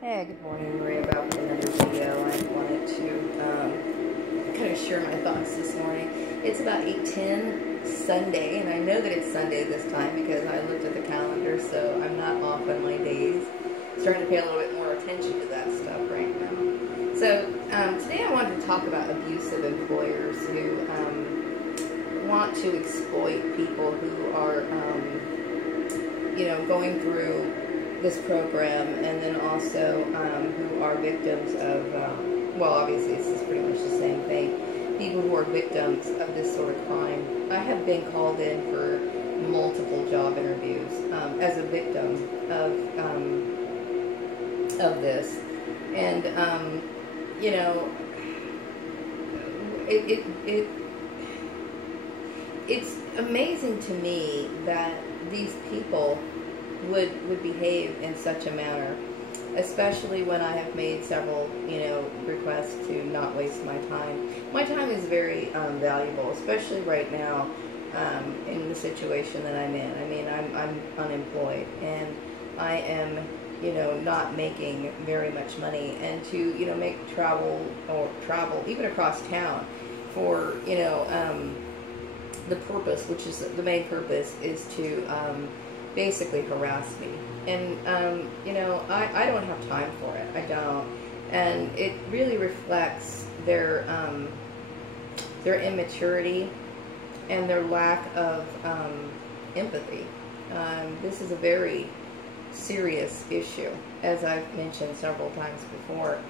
Hey, good morning, Maria. Back with another video. I wanted to kind of share my thoughts this morning. It's about 8:10 Sunday, and I know that it's Sunday this time because I looked at the calendar, so I'm not off on my days. Starting to pay a little bit more attention to that stuff right now. So today I wanted to talk about abusive employers who want to exploit people who are, going through this program, and then also who are victims of, well, obviously this is pretty much the same thing, people who are victims of this sort of crime. I have been called in for multiple job interviews as a victim of this, and it's amazing to me that these people would behave in such a manner, especially when I have made several, requests to not waste my time. My time is very valuable, especially right now in the situation that I'm in. I mean, I'm unemployed, and I am, not making very much money, and to, make travel even across town for, the purpose, which is the main purpose, is to basically harass me. And I don't have time for it. I don't. And it really reflects their immaturity and their lack of empathy. This is a very serious issue, as I've mentioned several times before,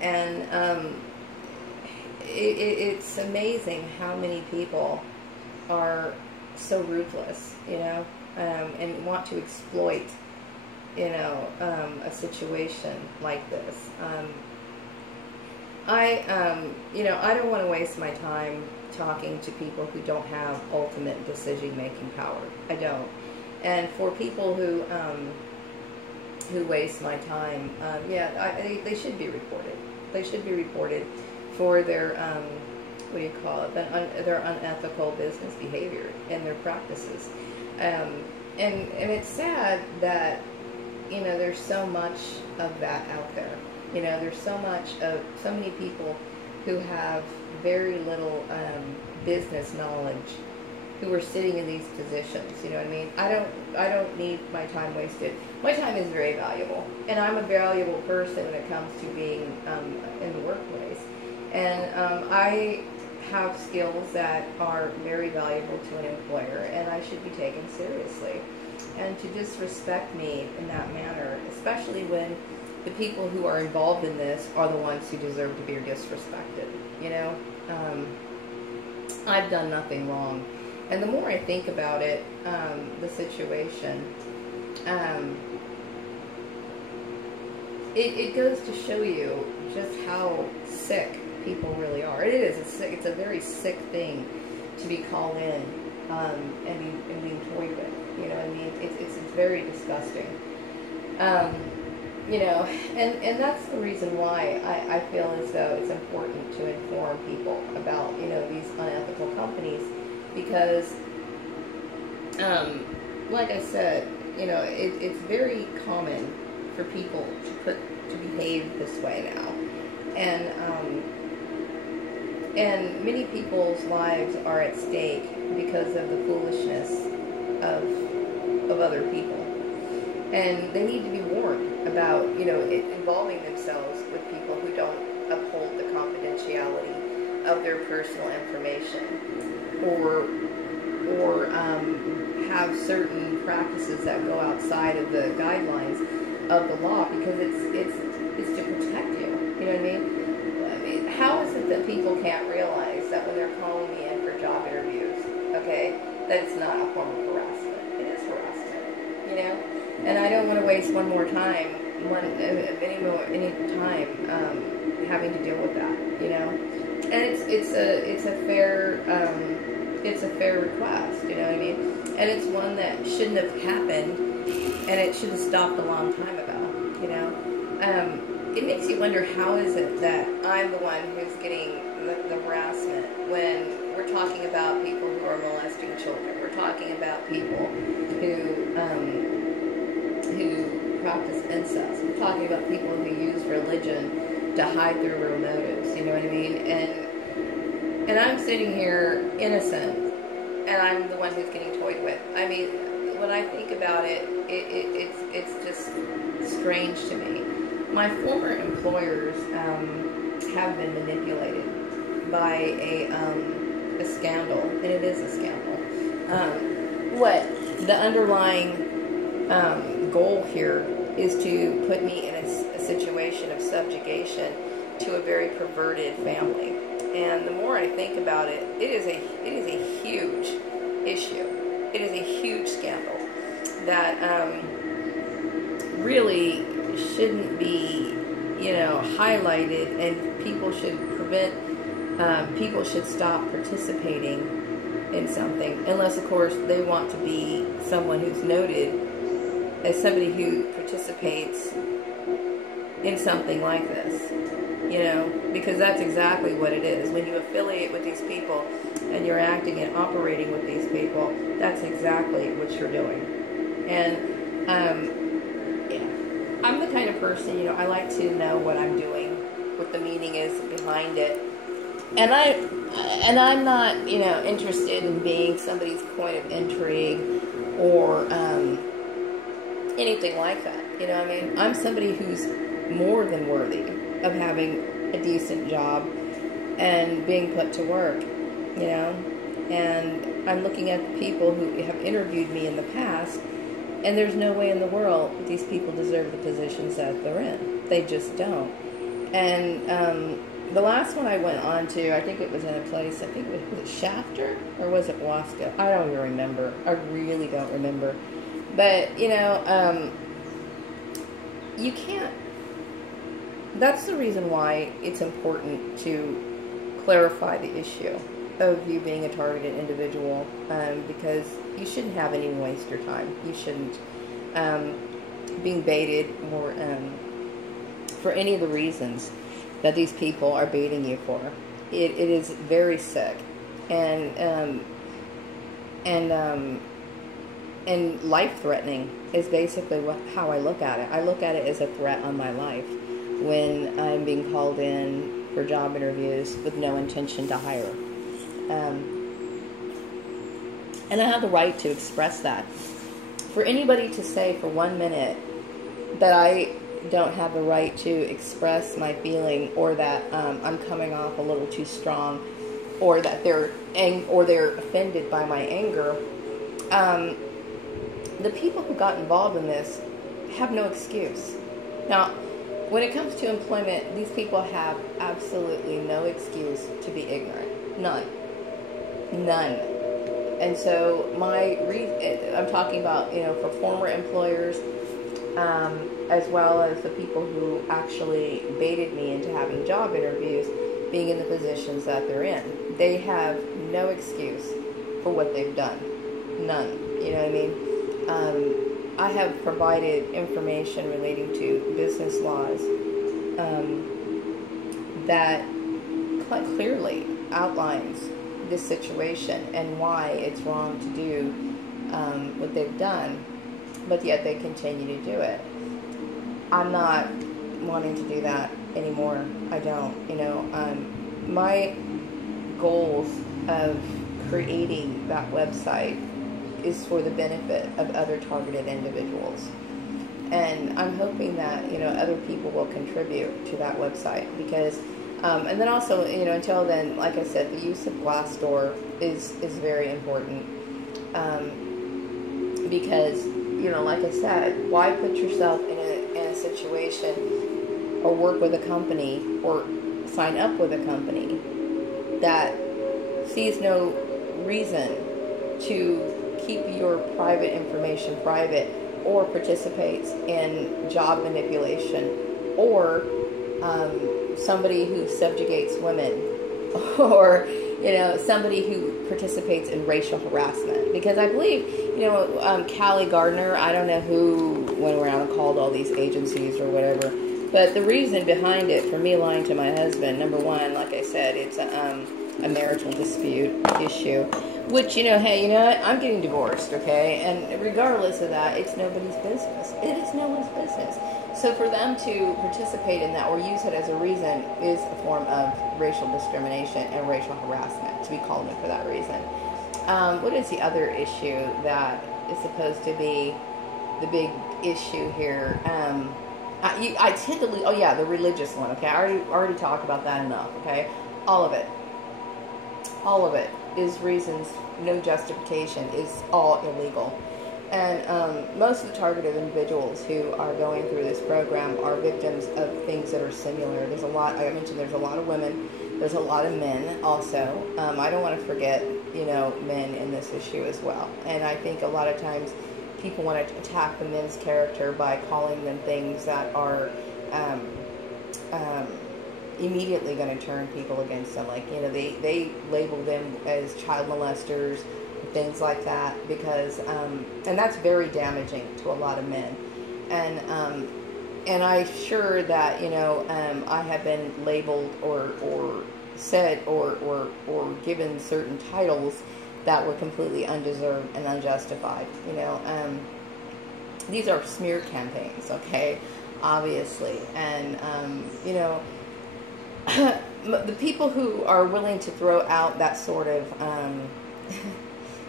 and it's amazing how many people are so ruthless, and want to exploit, a situation like this. I don't want to waste my time talking to people who don't have ultimate decision-making power. I don't. And for people who waste my time, they should be reported. They should be reported for their their unethical business behavior and their practices. And it's sad that, there's so much of that out there. There's so many people who have very little business knowledge who are sitting in these positions. You know what I mean? I don't need my time wasted. My time is very valuable, and I'm a valuable person when it comes to being in the workplace. And I have skills that are very valuable to an employer, and I should be taken seriously. And to disrespect me in that manner, especially when the people who are involved in this are the ones who deserve to be disrespected, I've done nothing wrong. And the more I think about it, the situation, it goes to show you just how sick people really are. It's a very sick thing to be called in and being toyed with. You know what I mean? It's very disgusting. And that's the reason why I feel as though it's important to inform people about, these unethical companies, because, like I said, it's very common for people to behave this way now. And many people's lives are at stake because of the foolishness of other people. And they need to be warned about, involving themselves with people who don't uphold the confidentiality of their personal information, or have certain practices that go outside of the guidelines of the law, because it's to protect you. You know what I mean? How is it that people can't realize that when they're calling me in for job interviews, okay, that it's not a form of harassment? It is harassment, And I don't want to waste any more time having to deal with that, And it's a fair request, you know what I mean? And it's one that shouldn't have happened, and it should have stopped a long time ago, It makes you wonder, how is it that I'm the one who's getting the harassment when we're talking about people who are molesting children? We're talking about people who practice incest. I'm talking about people who use religion to hide their real motives. You know what I mean? And I'm sitting here innocent, and I'm the one who's getting toyed with. I mean, when I think about it, it's just strange to me. My former employers have been manipulated by a scandal, and it is a scandal. What the underlying goal here is to put me in a situation of subjugation to a very perverted family. And the more I think about it, it is a huge issue. It is a huge scandal that really shouldn't be, highlighted, and people should stop participating in something, unless of course they want to be someone who's noted as somebody who participates in something like this, because that's exactly what it is. When you affiliate with these people and you're acting and operating with these people, that's exactly what you're doing. And I'm the kind of person, I like to know what I'm doing, what the meaning is behind it. And I'm not, interested in being somebody's point of intrigue or anything like that. I'm somebody who's more than worthy of having a decent job and being put to work, And I'm looking at the people who have interviewed me in the past, and there's no way in the world these people deserve the positions that they're in. They just don't. And the last one I went on to, I think it was in a place, was it Shafter or was it Wasco? I don't even remember. I really don't remember. But, you can't. That's the reason why it's important to clarify the issue of you being a targeted individual, because you shouldn't have anyone waste your time. You shouldn't being baited or for any of the reasons that these people are baiting you for. It is very sick and life-threatening is basically how I look at it. I look at it as a threat on my life when I'm being called in for job interviews with no intention to hire. And I have the right to express that. For anybody to say for 1 minute that I don't have the right to express my feeling, or that I'm coming off a little too strong, or that they're offended by my anger, the people who got involved in this have no excuse. Now, when it comes to employment, these people have absolutely no excuse to be ignorant. None. And so I'm talking about, for former employers, as well as the people who actually baited me into having job interviews, being in the positions that they're in. They have no excuse for what they've done. None. You know what I mean? I have provided information relating to business laws that quite clearly outlines this situation and why it's wrong to do what they've done, but yet they continue to do it. I'm not wanting to do that anymore. I don't. My goals of creating that website is for the benefit of other targeted individuals. And I'm hoping that, other people will contribute to that website because, and then also, until then, like I said, the use of Glassdoor is very important. Because, like I said, why put yourself in a situation or work with a company or sign up with a company that sees no reason to keep your private information private, or participates in job manipulation, or somebody who subjugates women, or somebody who participates in racial harassment. Because I believe Callie Gardner, I don't know who went around and called all these agencies or whatever, But the reason behind it, for me lying to my husband, number one, like I said, it's a marital dispute issue. Which, hey, what? I'm getting divorced, okay? And regardless of that, it's nobody's business. It is no one's business. So for them to participate in that or use it as a reason is a form of racial discrimination and racial harassment, to be called in for that reason. What is the other issue that is supposed to be the big issue here? I tend to lose, the religious one, okay? I already talked about that enough, okay? All of it is reasons, no justification, is all illegal. And most of the targeted individuals who are going through this program are victims of things that are similar. There's a lot, I mentioned there's a lot of women, there's a lot of men also. I don't want to forget, men in this issue as well. And I think a lot of times people want to attack the men's character by calling them things that are immediately going to turn people against them. Like, they label them as child molesters, things like that, because, and that's very damaging to a lot of men. And I'm sure that, I have been labeled or said or given certain titles that were completely undeserved and unjustified. These are smear campaigns, okay, obviously. And, the people who are willing to throw out that sort of,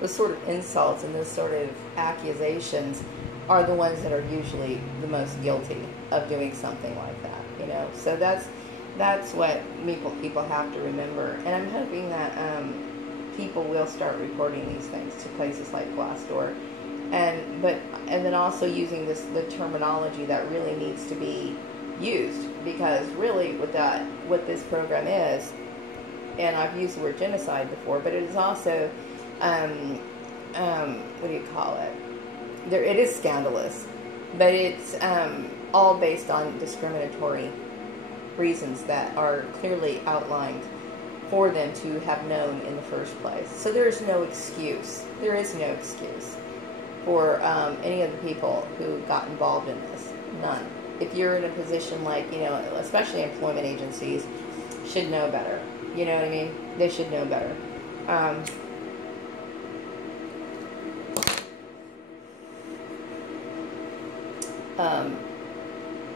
those sort of insults and those sort of accusations are the ones that are usually the most guilty of doing something like that, So that's what people have to remember. And I'm hoping that people will start reporting these things to places like Glassdoor, and then also using the terminology that really needs to be used, because really what this program is, and I've used the word genocide before, but it is also what do you call it? It is scandalous, but it's all based on discriminatory reasons that are clearly outlined for them to have known in the first place. So there is no excuse. There is no excuse for any of the people who got involved in this. None. If you're in a position like, especially employment agencies, should know better. You know what I mean? They should know better.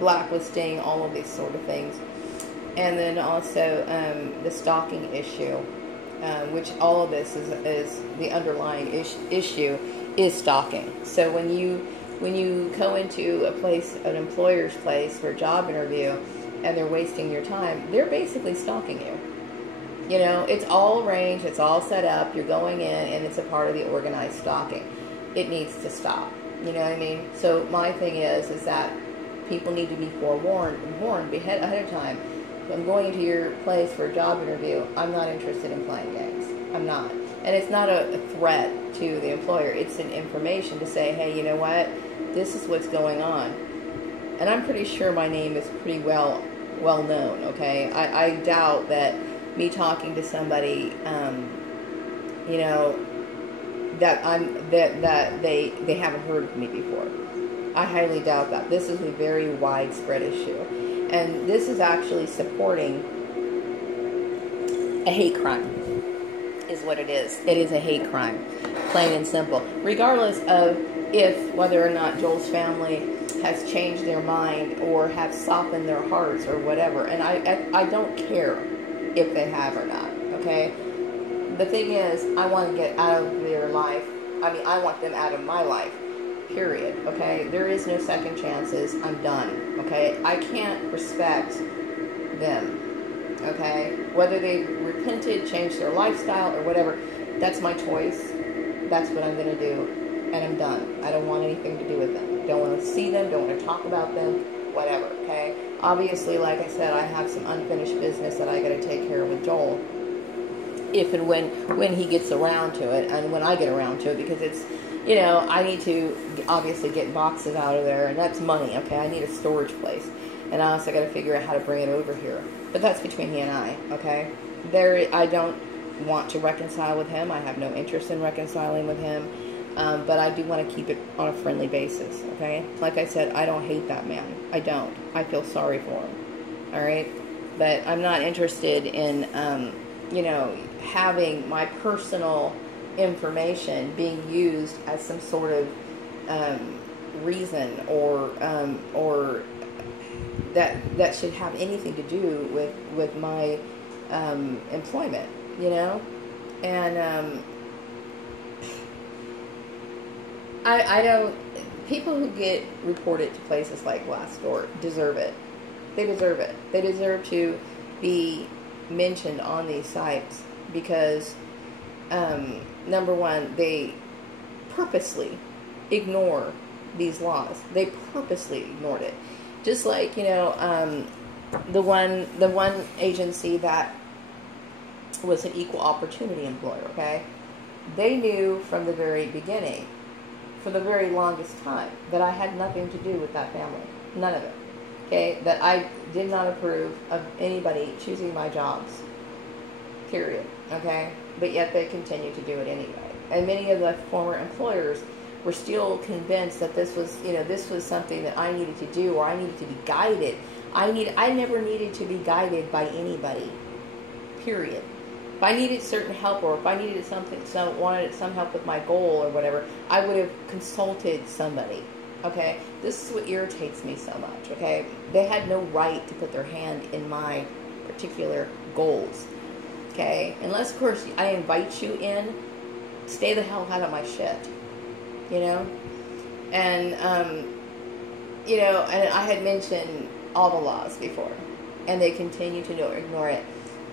Blacklisting, all of these sort of things. And then also the stalking issue, which all of this is the underlying issue is stalking. So when you go into an employer's place for a job interview and they're wasting your time, they're basically stalking you. It's all arranged, it's all set up, you're going in, and it's a part of the organized stalking. It needs to stop. You know what I mean? So my thing is that people need to be forewarned and warned ahead of time. If I'm going into your place for a job interview, I'm not interested in playing games. I'm not. And it's not a threat to the employer. It's an information to say, hey, you know what? This is what's going on. And I'm pretty sure my name is pretty well known, okay? I doubt that me talking to somebody, that they haven't heard of me before. I highly doubt that. This is a very widespread issue. And this is actually supporting a hate crime, is what it is. It is a hate crime, plain and simple. Regardless of whether or not Joel's family has changed their mind or have softened their hearts or whatever. And I don't care if they have or not, okay? The thing is, I want to get out of their life. I want them out of my life. Period. Okay? There is no second chances. I'm done. Okay? I can't respect them. Okay? Whether they repented, changed their lifestyle, or whatever, that's my choice. That's what I'm going to do. And I'm done. I don't want anything to do with them. Don't want to see them. Don't want to talk about them. Whatever. Okay? Obviously, like I said, I have some unfinished business that I got to take care of with Joel. If and when he gets around to it, and when I get around to it, because it's, I need to obviously get boxes out of there, and that's money, okay? I need a storage place, and I also got to figure out how to bring it over here. But that's between he and I, okay? I don't want to reconcile with him. I have no interest in reconciling with him. But I do want to keep it on a friendly basis, okay? Like I said, I don't hate that man. I don't. I feel sorry for him, all right? But I'm not interested in, having my personal information being used as some sort of reason or that should have anything to do with my employment, and I don't. People who get reported to places like Glassdoor deserve it. They deserve it. They deserve to be mentioned on these sites because, number one, they purposely ignore these laws. They purposely ignored it. Just like, the one agency that was an equal opportunity employer, okay? They knew from the very beginning, for the very longest time, that I had nothing to do with that family. None of it. Okay? That I did not approve of anybody choosing my jobs. Period. Okay? But yet they continued to do it anyway. And many of the former employers were still convinced that this was something that I needed to do, or I needed to be guided. I never needed to be guided by anybody. Period. If I needed certain help, or if I needed wanted some help with my goal or whatever, I would have consulted somebody. Okay? This is what irritates me so much. Okay? They had no right to put their hand in my particular goals. Okay? Unless, of course, I invite you in, stay the hell out of my shit. And, and I had mentioned all the laws before, and they continue to ignore it.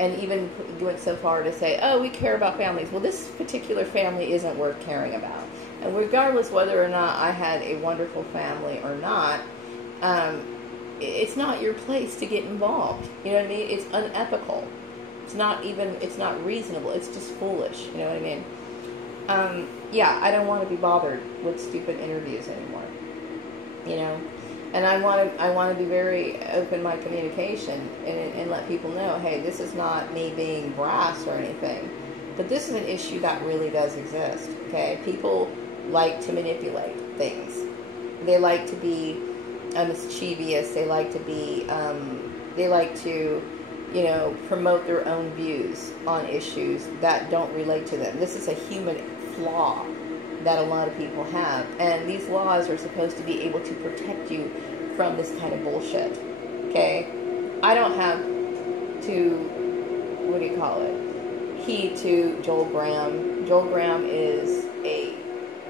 And even went so far to say, oh, we care about families. Well, this particular family isn't worth caring about. And regardless whether or not I had a wonderful family or not, it's not your place to get involved. You know what I mean? It's unethical. It's not reasonable. It's just foolish. You know what I mean? I don't want to be bothered with stupid interviews anymore. And I want to be very open in my communication and let people know, hey, this is not me being brass or anything, but this is an issue that really does exist. Okay, people like to manipulate things. They like to be mischievous. They like to promote their own views on issues that don't relate to them. This is a human flaw that a lot of people have, and these laws are supposed to be able to protect you from this kind of bullshit. Okay? I don't have to heed to Joel Graham. Joel Graham is a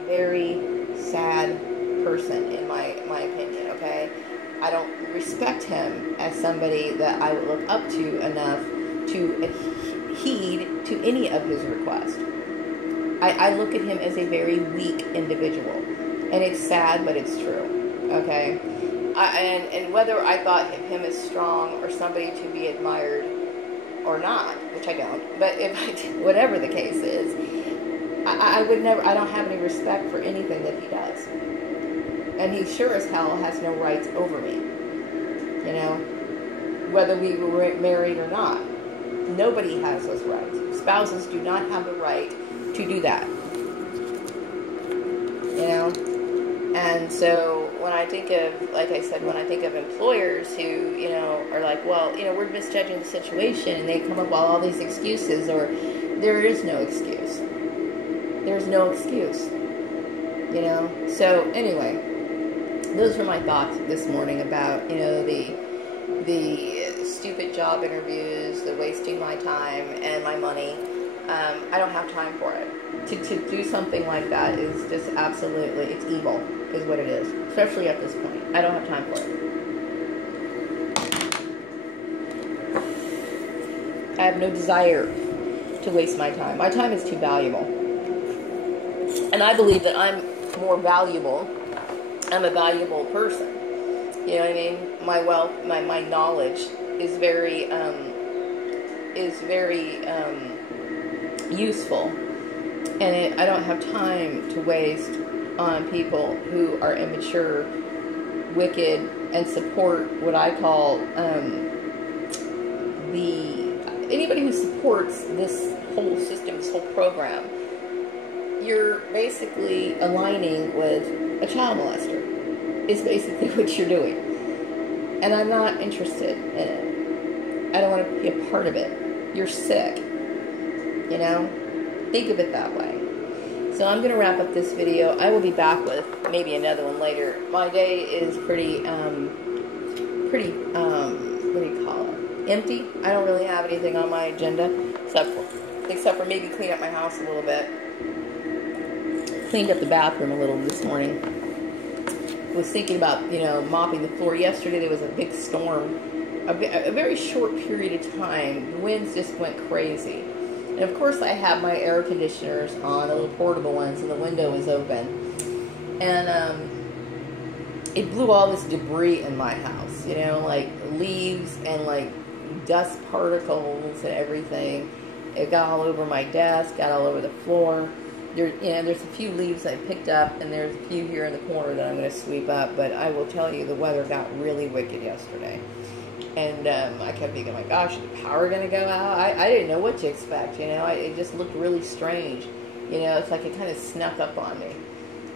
very sad person in my opinion, okay? I don't respect him as somebody that I would look up to enough to heed to any of his requests. I look at him as a very weak individual. And it's sad, but it's true. Okay? And whether I thought of him as strong or somebody to be admired or not, which I don't, but if I did, whatever the case is, I don't have any respect for anything that he does. And he sure as hell has no rights over me. Whether we were married or not. Nobody has those rights. Spouses do not have the right to do that. And so when I think of, like I said, when I think of employers who, are like, well, we're misjudging the situation, and they come up with all these excuses, or there is no excuse. There's no excuse. So anyway, those were my thoughts this morning about, the stupid job interviews, the wasting my time and my money. I don't have time for it. To do something like that is just absolutely, it's evil, is what it is. Especially at this point. I don't have time for it. I have no desire to waste my time. My time is too valuable. And I believe that I'm more valuable. I'm a valuable person. You know what I mean? My wealth, my knowledge is very useful, and I don't have time to waste on people who are immature, wicked, and support what I call anybody who supports this whole system, this whole program. you're basically aligning with a child molester. Is basically what you're doing. And I'm not interested in it. I don't want to be a part of it. You're sick. You know? Think of it that way. So I'm going to wrap up this video. I will be back with maybe another one later. My day is pretty, what do you call it? Empty. I don't really have anything on my agenda except for maybe clean up my house a little bit. Cleaned up the bathroom a little this morning. Was thinking about, mopping the floor. Yesterday there was a big storm. A very short period of time. The winds just went crazy. And of course I have my air conditioners on, the little portable ones, and the window is open. And it blew all this debris in my house, like leaves and like dust particles and everything. It got all over my desk, got all over the floor. There's a few leaves I picked up, and there's a few here in the corner that I'm going to sweep up. But I will tell you, the weather got really wicked yesterday. And I kept thinking, my gosh, is the power going to go out? I didn't know what to expect, It just looked really strange. It's like it kind of snuck up on me.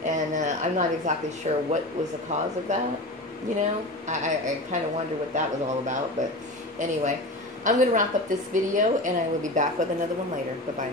And I'm not exactly sure what was the cause of that, I kind of wonder what that was all about. But anyway, I'm going to wrap up this video, and I will be back with another one later. Bye-bye.